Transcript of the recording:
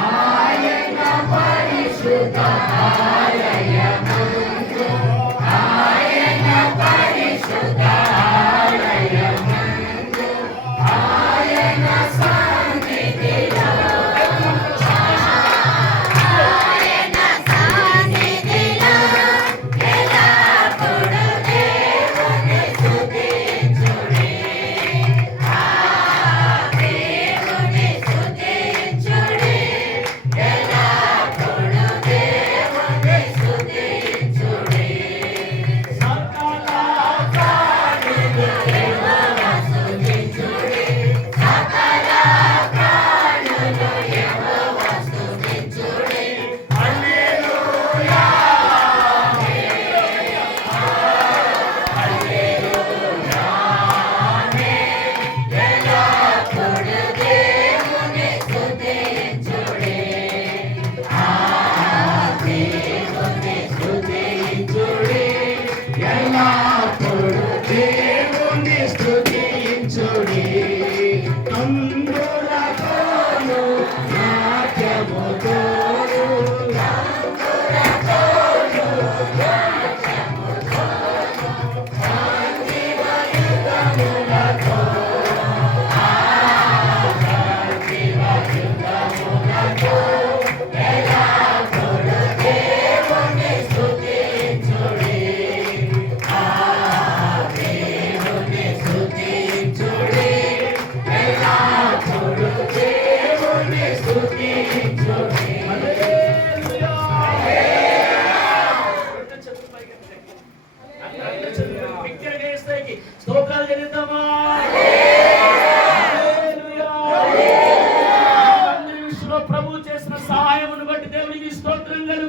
ఆయన పరిశుద్ధ ఆలయమందు, ఆయన పరిశుద్ధ ఆలయమందు, ఆయన సన్నిధిలో, ఆయన సన్నిధిలో ఎల్లప్పుడూ దేవుని స్తుతించుడి. దేవుని స్తుతించుడి, ఎల్లప్పుడూ దేవుని స్తుతించుడి. సకల ప్రాణులు యెహోవా స్తుతించుడి, సకల ప్రాణులు యెహోవా స్తుతించుడి. హల్లెలూయా, హల్లెలూయా, ఎల్లప్పుడూ దేవుని స్తుతించుడి. దేవుని స్తుతించుడి, ఎల్లప్పుడూ దేవుని స్తుతించుడి. తంబురతోను నాట్యముతోను, తంబురతోను నాట్యముతోను, సంగీతయుగములతో, సంగీతయుగములతో ఎల్లప్పుడూ దేవుని స్తుతించుడి. దేవుని స్తుతించుడి, ఎల్లప్పుడూ దేవుని స్తుతించుడి. హల్లెలూయా. రెండు చేతులు పైకి ఎత్తండి. రెండు చేతులు బిగ్గరగా యేసయ్యకి స్తోత్రాలు చెల్లిద్దామా? హల్లెలూయా. అందరి విషయంలో ప్రభువు చేసిన సహాయమును బట్టి దేవునికి స్తోత్రం కలుగును.